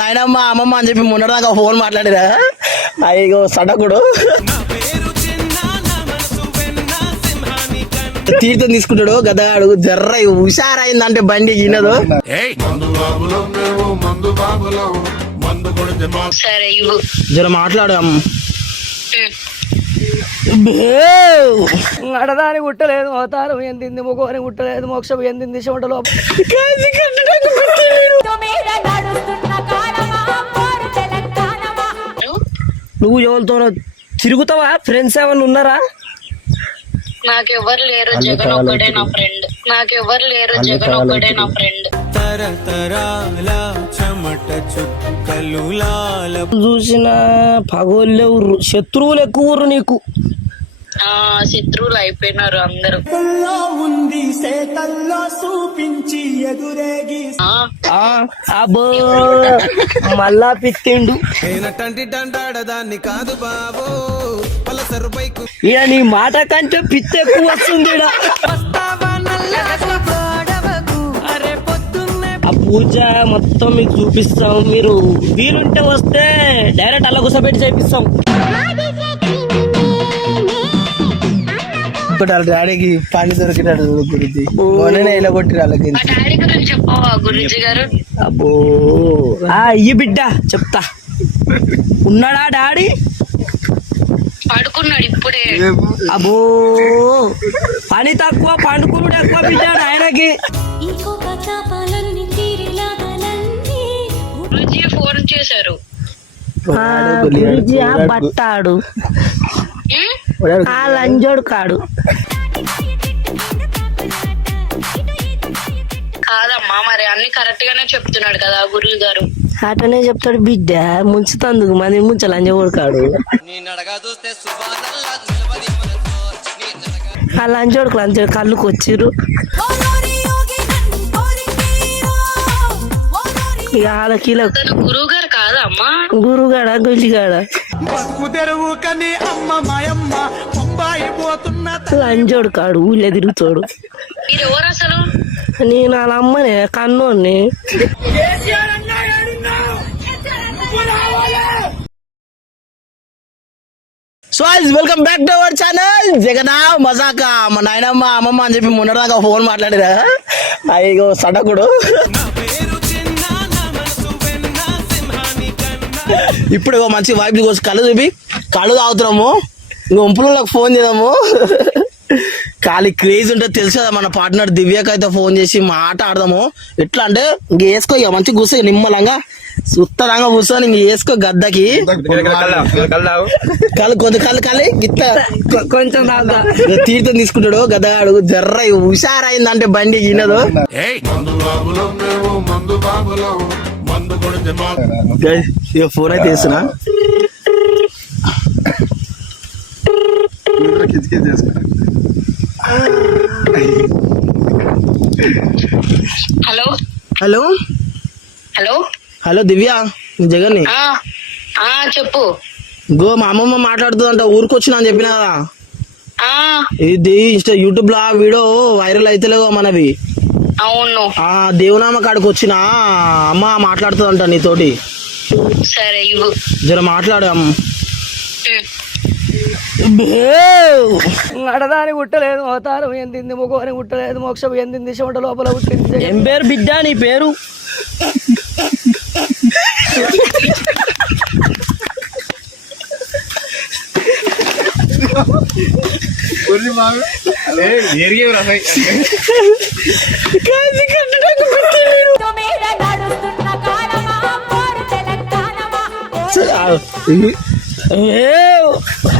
నాయనమ్మ అమ్మమ్మ అని చెప్పి మొన్నదాకా ఫోన్ మాట్లాడిరా అయ్యో సడకుడు తీర్థం తీసుకుంటాడు గదగాడు జర్ర హుషారైందంటే బండి ఈనదు. జర మాట్లాడు అడదాని గుట్టలేదు అవతారం ఎందింది ముఖం గుట్టలేదు మోక్షం ఎందింది చెమటలో నువ్వు ఎవరితో తిరుగుతావా? ఫ్రెండ్స్ ఏమన్నా ఉన్నారా? నాకెవ్వరు లేరు, జగన్ ఒక్కడే నా ఫ్రెండ్. నాకెవ్వరు లేరు, జగన్ ఒక్కడే నా ఫ్రెండ్. చూసిన పగోళ్ళు శత్రువులు ఎక్కువ నీకు. శత్రువులు అయిపోయినారు అందరూ. అబ్బో మళ్ళా పిత్తిండు ఇక నీ మాట కంటే పిత్తి ఎక్కువ వస్తుంది. ఆ పూజ మొత్తం మీకు చూపిస్తాం, మీరు వీలుంటే వస్తే డైరెక్ట్ అలా కూర్చోబెట్టి చేపిస్తాం. డాడీకి పని దొరికినాడు గురించి మొన్ననే ఇలా కొట్టి వాళ్ళకి. అబ్బో ఈ బిడ్డ చెప్తా. ఉన్నాడా డాడీ? పడుకున్నాడు ఇప్పుడే. అబ్బో పని తక్కువ పండుకున్నాడు ఎక్కువ బిడ్డ ఆయనకి. గురుజీ ఫోన్ చేశారు. గురుజీ పట్టాడు ఆ లంజోడు కాడు. కాదమ్మా మరి అన్ని కరెక్ట్ గానే చెప్తున్నాడు కదా గురువు గారు. అటనే చెప్తాడు బిడ్డ, ముంచుతందుకు మంది ముంచ లంజోడు కాడు. ఆ లంజోడుకు లంజోడు కళ్ళుకు వచ్చిర్రు. ఇక వాళ్ళకి గురువు గారు కాదమ్మా. గురుగాడా గొల్లిగాడ లంజోడు కాడు ఊళ్ళో తిరుగుతాడు. మీరు ఎవరు అసలు? నేను వాళ్ళ అమ్మనే కన్నోని. So welcome back to our channel Jagan Majaka. మా నాయనమ్మ అమ్మమ్మ అని చెప్పి మొన్నదాకా ఫోన్ మాట్లాడిరా అయ్యో సడకుడు. ఇప్పుడు మంచి వైపు కోసం కళ్ళు చూపి కళ్ళు తాగుతున్నాము. ఇంక ఒంపులకు ఫోన్ చేద్దాము. ఖాళీ క్రేజ్ ఉంటుంది తెలుసు కదా. మన పార్ట్నర్ దివ్యకి అయితే ఫోన్ చేసి ఆడదాము. ఎట్లా అంటే ఇంక వేసుకో, ఇక మంచి కూర్చో నిమ్మలంగా సుత్తరంగా కూర్చొని ఇంక వేసుకో గద్దకి. కళ్ళు కొంచెం కళ్ళు గిట్లా కొంచెం తీర్థం తీసుకుంటాడు గద్దగాడు జర్ర హుషారైందంటే బండి ఈనదు. ఇక ఫోన్ అయితే వేస్తున్నా. హలో హలో హలో హలో దివ్య జగన్ చెప్పు. గో మా అమ్మమ్మ మాట్లాడుతుందంట, ఊరికొచ్చినా అని చెప్పిన కదా. ఇది యూట్యూబ్ లో వీడియో వైరల్ అయితలేవో మనవి. అవును. దేవునామ కాడికి వచ్చిన అమ్మ మాట్లాడుతుందంట నీతోటి. సరే జర మాట్లాడు అమ్మ. అడదాని గుట్టలేదు అవతారం ఎందింది ముఖం గుట్టలేదు మోక్షం ఎందింది చెమట లోపల పుట్టింది. ఏం పేరు బిడ్డ నీ పేరు?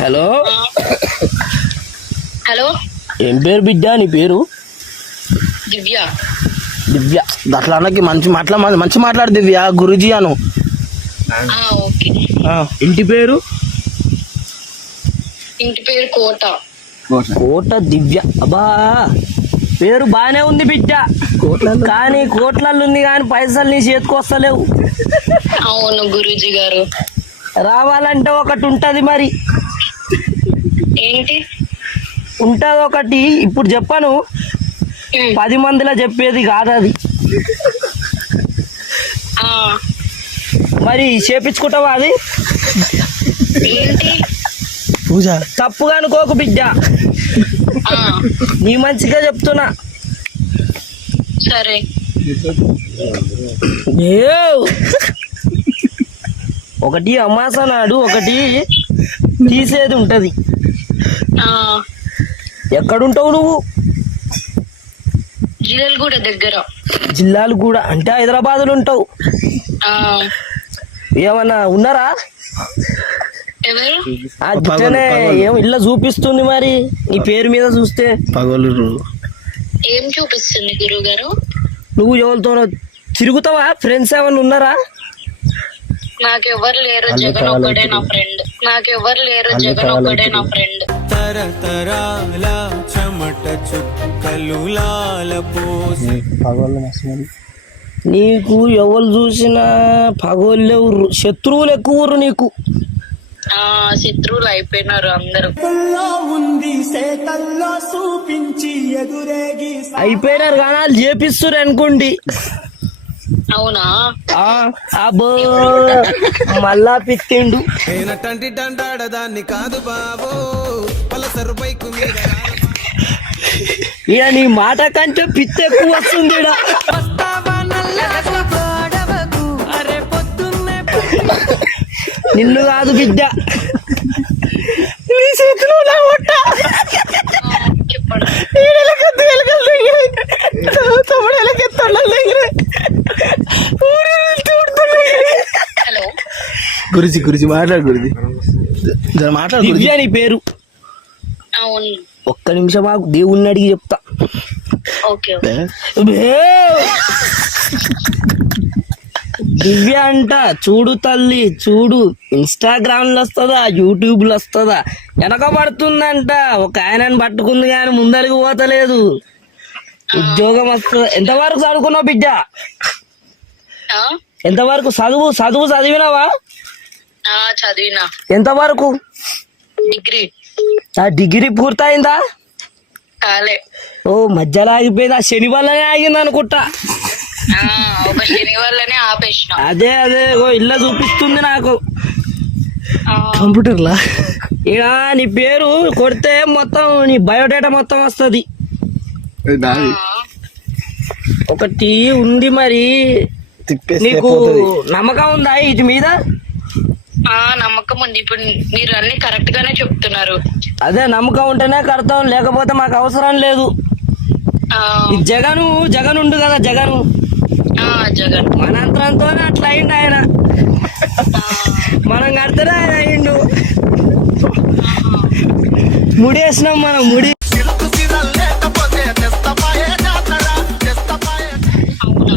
హలో హలో ఏం పేరు బిడ్డ నీ పేరు? దివ్య. దివ్య అట్లా అన్నకి మంచి మాట్లాడు దివ్య. గురుజీ అను. ఓకే. ఇంటి పేరు? ఇంటి పేరు కోట. కోట దివ్య. అబ్బా పేరు బానే ఉంది బిడ్డ, కానీ కోట్లలో ఉంది కానీ పైసలు నీ చేతికి వస్తలేవు. అవును గురూజీ గారు. రావాలంటే ఒకటి ఉంటది మరి. ఏంటి ఉంటది? ఒకటి ఇప్పుడు చెప్పను, 10 మందిలో చెప్పేది కాదు అది. మరి చేపించుకుంటావా అది? ఏంటి? పూజ తప్పుగా అనుకోకు బిడ్డ, ఆ, నీ మంచిగా చెప్తున్నా. సరే. ఏవ్! ఒకటి అమాస నాడు ఒకటి తీసేది ఉంటది. ఆ, ఎక్కడుంటావు నువ్వు? జిల్లెలగూడ దగ్గర. జిల్లాలు కూడా అంటే హైదరాబాద్లో ఉంటావు. ఆ, ఏమన్నా ఉన్నారా? ఎవరు? అట్లనే ఏం ఇల్లు చూపిస్తుంది మరి నీ పేరు మీద చూస్తే. పగలు ఏం చూపిస్తుంది గురువు గారు? నువ్వు ఎవరితో తిరుగుతావా? ఫ్రెండ్స్ ఏమన్నా ఉన్నారా? నాకెవ్వరు లేరు, జగన్ ఒక్కడే నా ఫ్రెండ్. నాకెవ్వరు లేరు, జగన్ ఒక్కడే నా ఫ్రెండ్. తరతరాల చెమట చుక్కలు లాల పోసి నీకు ఎవరు చూసినా పగోళ్ళు శత్రువులు ఎక్కువ ఊరు నీకు. ఆ, శత్రువులు అయిపోయినారు అందరూ. అయిపోయినారు కానీ వాళ్ళు చేపిస్తారు అనుకోండి. అవునా? అబ్బో మళ్ళా పిత్తిండు. ఏనటంటి దండాడదాన్ని కాదు బాబో పలసరు బైకు మీద ఇక నీ మాట కంటే పిత్తి ఎక్కువ వస్తుంది ఈడ. నిన్ను కాదు బిడ్డ, నీ చేతిలో నా పొట్ట. చెప్పండి. హలో. గురించి మాట్లాడు గురించి మాట్లాడు గురించి. దివ్య నీ పేరు? అవును. ఒక్క నిమిషం మాకు దేవుణ్ణి అడిగి చెప్తా. Okay okay. దివ్య అంట చూడు తల్లి చూడు, ఇన్స్టాగ్రామ్ లో వస్తుందా యూట్యూబ్ లో వస్తుందా వెనక పడుతుందంట. ఒక ఆయనని పట్టుకుంది కానీ ముందరికి పోతలేదు. ఉద్యోగం వస్తుంది. ఎంతవరకు చదువుకున్నావు బిడ్డ? ఆ, ఎంతవరకు చదువు చదివినావా? ఆ, చదివినా. ఎంతవరకు? డిగ్రీ. ఆ డిగ్రీ పూర్తయిందా? కాలే. ఓ మధ్యలో ఆగిపోయింది. ఆ శని వల్లనే ఆగింది అనుకుంటా. ఆ, ఒక శని వల్లనే ఆపేసిన. అదే ఓ ఇల్లు చూపిస్తుంది నాకు. ఆ, కంప్యూటర్ లా ఇక నీ పేరు కొడితే మొత్తం నీ బయోడేటా మొత్తం వస్తుంది. ఆ, ఒకటి ఉంది మరి, నీకు నమ్మకం ఉందా ఇటు మీద? ఆ, నమ్మకం ఉంది. ఇప్పుడు మీరు అన్ని కరెక్ట్ గానే చెప్తున్నారు. అదే నమ్మకం ఉంటేనే కడతాం, లేకపోతే మాకు అవసరం లేదు. ఆ, ఈ జగన్ ఉండు కదా, జగన్ ఆ, జగన్. మన అంతరంతోనే అట్లా అయిండు ఆయన. ఆ, మనం కడితేనే ఆయన అయిండు. ముడి వేసినాం మనం, ముడి. అవునా?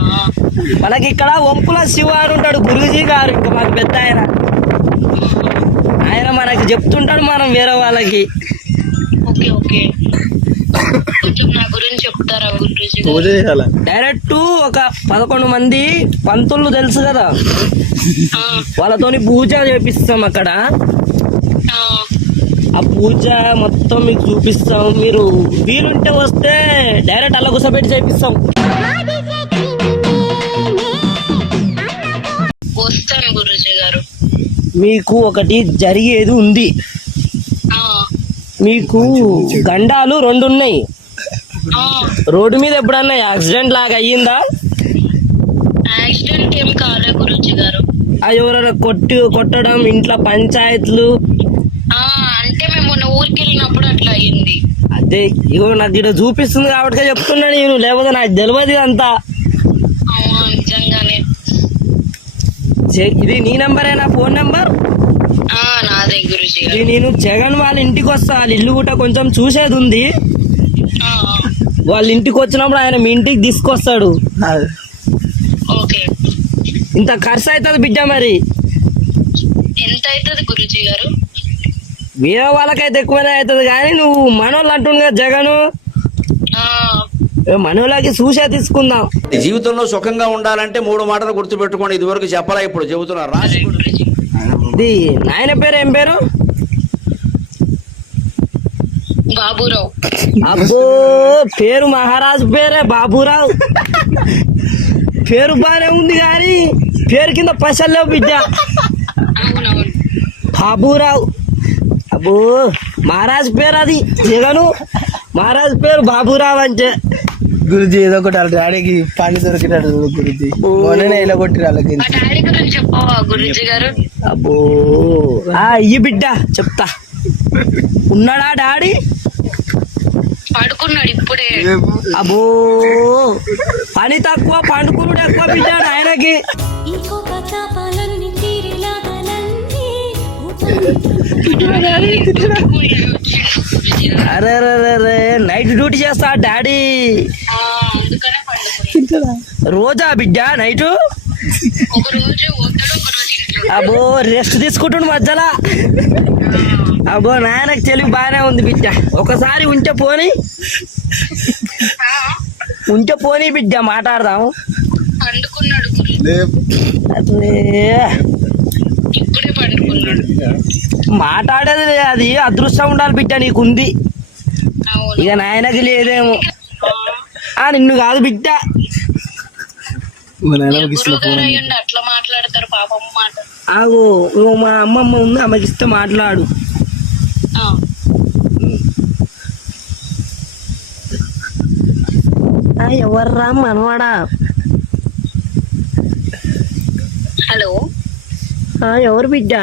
మనకి ఇక్కడ వంపుల శివ అని ఉంటాడు, గురూజీ గారు. ఇంకా మాకు పెద్ద ఆయన మనకి చెప్తుంటాడు, మనం వేరే వాళ్ళకి. Okay okay. కొంచెం నా గురించి చెప్తారా గురుజీ గారు? పూజ చేయాల డైరెక్ట్ ఒక 11 మంది పంతులు తెలుసు కదా, ఆ, వాళ్ళతోని పూజ చేపిస్తాం అక్కడ. ఆ, ఆ పూజ మొత్తం మీకు చూపిస్తాం. మీరు వీలుంటే వస్తే డైరెక్ట్ అలా కూర్చోబెట్టి చేపిస్తాం. వస్తాను గురుజీ గారు. మీకు ఒకటి జరిగేది ఉంది. ఆ, మీకు గండాలు 2 ఉన్నాయి. ఆ, రోడ్డు మీద ఎప్పుడన్నా యాక్సిడెంట్ లాగా అయ్యిందా? యాక్సిడెంట్ ఏం కాలే గురుజీ గారు. అది ఎవరైనా కొట్టడం, ఇంట్లో పంచాయతీలు? ఆ, అంటే మేము మొన్న ఊరికి వెళ్ళినప్పుడు అట్లా అయ్యింది. అదే ఇగో నాకు ఇక్కడ చూపిస్తుంది కాబట్టి చెప్తున్నా నేను, లేకపోతే నాకు తెలియదు అంతా. అవునా? నిజంగానే? ఇది నీ నెంబరేనా, ఫోన్ నెంబర్? ఆ, నాదే గురుజీ గారు. ఇది నేను జగన్ వాళ్ళ ఇంటికి వస్తా. వాళ్ళ ఇల్లు కూడా కొంచెం చూసేది ఉంది. ఆ, వాళ్ళ ఇంటికి వచ్చినప్పుడు ఆయన మీ ఇంటికి తీసుకొస్తాడు. ఓకే. ఇంత ఖర్చు అవుతుంది బిడ్డ. మరి ఎంత అవుతుంది గురుజీ గారు? వేరే వాళ్ళకైతే ఎక్కువనే అవుతుంది కానీ నువ్వు మనోళ్ళు అంటుంది కదా జగను, ఆ, మనోళ్ళకి చూసే తీసుకుందాం. జీవితంలో సుఖంగా ఉండాలంటే 3 మాటలు గుర్తుపెట్టుకోండి. ఇదివరకు చెప్పలా, ఇప్పుడు చెబుతున్నా. రాసి సరే గురుజీ. ఇది నాయన పేరు ఏం పేరు? బాబురావు. అబ్బో పేరు మహారాజు పేరే బాబురావు. పేరు బానే ఉంది కానీ పేరు కింద పైసలు లేవు బిడ్డ. అవునవును. బాబురావు. అబ్బో మహారాజ్ పేరు అది. జగను మహారాజ్ పేరు బాబురావు అంటే. గురుజీ ఏదో ఒకటి వాళ్ళ డాడీకి పని దొరికినాడు గురుజీ. మొన్ననే ఇలా కొట్టిరు వాళ్ళకి. మా డాడీ గురించి చెప్పవా గురూజీ గారు? అబ్బో ఈ బిడ్డ చెప్తా. ఉన్నాడా డాడీ? పడుకున్నాడు ఇప్పుడే. అబ్బో పని తక్కువ పండుకున్నాడు ఎక్కువ బిడ్డ ఆయనకి. అరే అరే నైట్ డ్యూటీ చేస్తా డాడీ. అందుకనే పడుకున్నాడు. రోజా బిడ్డ నైట్? ఒక రోజు పోతాడు, ఒక రోజు ఇంట్లో. అబ్బో రెస్ట్ తీసుకుంటుండు మధ్యలో. అబ్బో నాయనకు తెలివి బాగానే ఉంది బిడ్డ. ఒకసారి ఉంటే పోనీ బిడ్డ మాట్లాడదాం. పండుకున్నాడు గురూజీ. అదే ఇప్పుడే పండుకున్నాడు. మాట్లాడేది అది అదృష్టం ఉండాలి బిడ్డ నీకుంది. అవును. ఇక నాయనకి లేదేమో. నిన్ను కాదు బిడ్డ. గురువు గారు అయ్యండి అట్లా మాట్లాడతారు పాపం మాట. ఆగో మా అమ్మమ్మ ఉంది, అమ్మకి ఇస్తే మాట్లాడు. ఎవర్రా మనవాడా? హలో, ఎవరు బిడ్డ?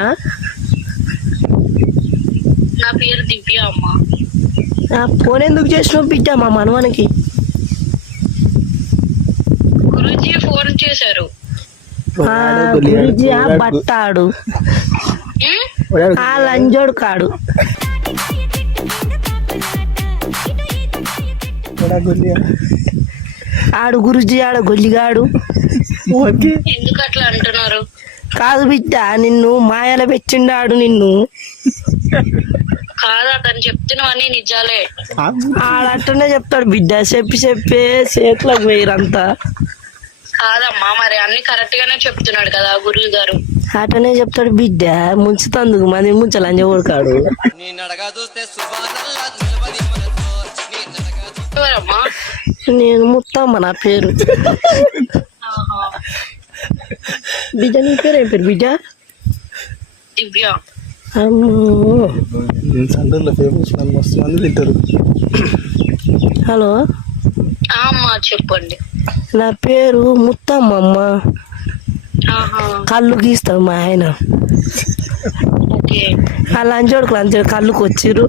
నా పేరు దివ్య అమ్మ. ఫోన్ ఎందుకు చేసినావు బిడ్డ మా మనవానికి? గురూజీ ఫోన్ చేశారు. గురుజీ ఆ బట్టాడు, ఆ లంజోడు కాడు. ఆడు గురుజీ ఆడ గొల్లిగాడు. ఎందుకు అట్లా అంటున్నారు? కాదు బిడ్డ, నిన్ను మాయల పెట్టిండాడు నిన్ను. కాదు, అతను చెప్తున్నవన్నీ నిజాలే. ఆడట్టనే చెప్తాడు బిడ్డ. చెప్పే చేతులకు వేయరంతా. కాదమ్మా, మరి అన్ని కరెక్ట్ గానే చెప్తున్నాడు కదా గురువు గారు. అటనే చెప్తాడు బిడ్డ. ముంచుతందుకు మంది ముంచలంజ కొడుకాడు. ఎవరమ్మా? నేను ముత్తమ్మ నా పేరు. ఆహా. బిడ్డ నీ పేరు ఏం పేరు బిడ్డ? దివ్య. సండూర్లో ఫేమస్ మస్తు మంది తింటారు. హలో అమ్మా చెప్పండి. నా పేరు ముత్తమ్మ. ఆహా. కళ్ళు గీస్తాడు మా ఆయన. ఓకే. ఆ లంచోడుకు లంచోడు కళ్ళుకి వచ్చిర్రు.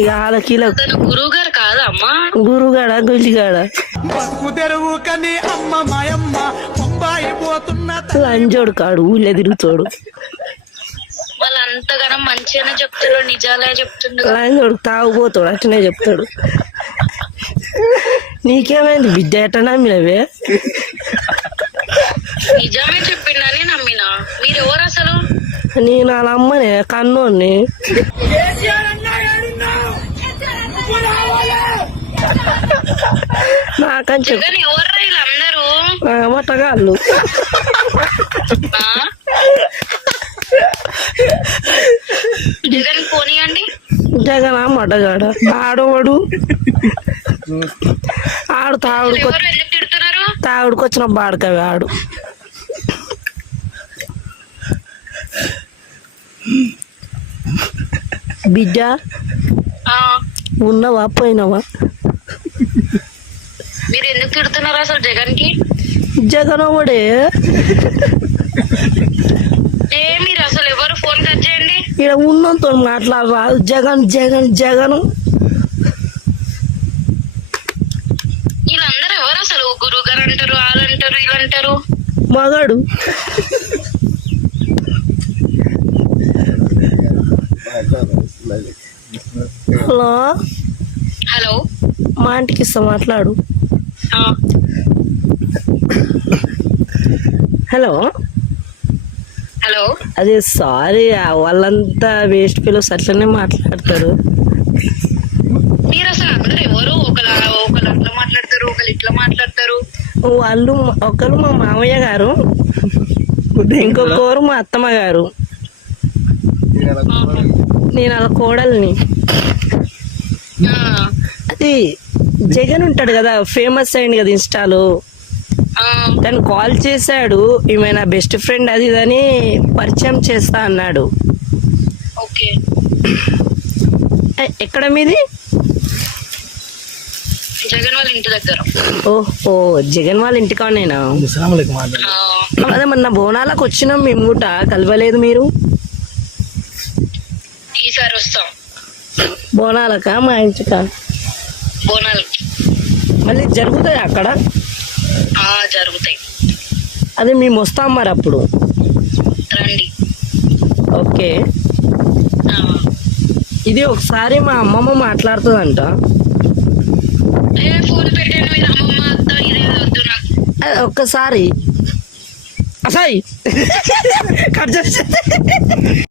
ఇక వాళ్ళకి అతను గురువు గారు కాదా అమ్మా? గురుగాడ గొల్లిగాడ లంచోడు కాడు, ఊళ్ళో తిరుగుతాడు. వాళ్ళు అంతగానం మంచిగానే చెప్తారు, నిజాలే చెప్తుండ్రు. లంచోడు తాగుపోతాడు, అట్లనే చెప్తాడు. నీకేమైంది బిడ్డ? ఎట్ట నమ్మినవే? నిజమే చెప్పిండని నమ్మినా. మీరు ఎవరు అసలు? నేను వాళ్ళ అమ్మనే, కన్నోడిని. నాకని చెప్పు. జగన్ ఎవర్రా వీళ్ళందరూ? మటగాళ్ళు. జగన్ పోనీయండి. జగన్ మటగాడ ఆడవాడు. ఆడు ఎవరు ఎందుకు తిడుతున్నారు? తాగుడికి వచ్చిన బాడకవి ఆడు. బిడ్డ ఉన్నవా పోయినావా? మీరు ఎందుకు తిడుతున్నారు అసలు జగన్ కి? జగన్ ఒకడే. మీరు అసలు ఎవరు? ఫోన్ కట్ చేయండి. ఇక్కడ ఉన్నంతో మాట్లాడరా. జగన్ జగన్ జగన్. వీళ్ళందరూ ఎవరు అసలు? గురువు గారు అంటారు, వాళ్ళంటారు, వీళ్ళంటారు. మగాడు. హలో హలో, మా ఇంటికి ఇస్తా మాట్లాడు. Hello hello. అదే సారీ, వాళ్ళంతా వేస్ట్ పిల్లలు అట్లనే మాట్లాడతారు. మీరు అసలు అందరు ఎవరు? ఒకరు అట్లా మాట్లాడతారు, ఒకరు ఇట్లా మాట్లాడతారు. వాళ్ళు ఒకరు మా మామయ్య గారు, ఇంకొకరు మా అత్తమ్మ గారు. నేను వాళ్ళ కోడల్ని. అది జగన్ ఉంటాడు కదా, ఫేమస్ అయింది కదా ఇన్స్టాలో, ఆ, తను కాల్ చేశాడు, ఈమె నా బెస్ట్ ఫ్రెండ్ అది ఇదని పరిచయం చేస్తా అన్నాడు. ఓకే. ఎక్కడ మీది? జగన్ వాళ్ళ ఇంటి దగ్గర. ఓహో, జగన్ వాళ్ళ ఇంటికాడనేనా? ఆ, అదే మొన్న బోనాలకు వచ్చినాం మేము కూడా, కలవలేదు మీరు. ఈసారి వస్తాం బోనాలకా మా ఇంటికా? బోనాలకి. మళ్ళీ జరుగుతాయి అక్కడ? ఆ, జరుగుతాయి. అదే మేము వస్తాం మరి అప్పుడు. రండి. ఓకే. ఆ, ఇది ఒకసారి మా అమ్మమ్మ మాట్లాడుతుందంట. ఫోన్ పెట్టాను మీరు అమ్మమ్మ అత్త ఇదే వద్దు నాకు. అది ఒక్కసారి అసాయి కట్ చేసి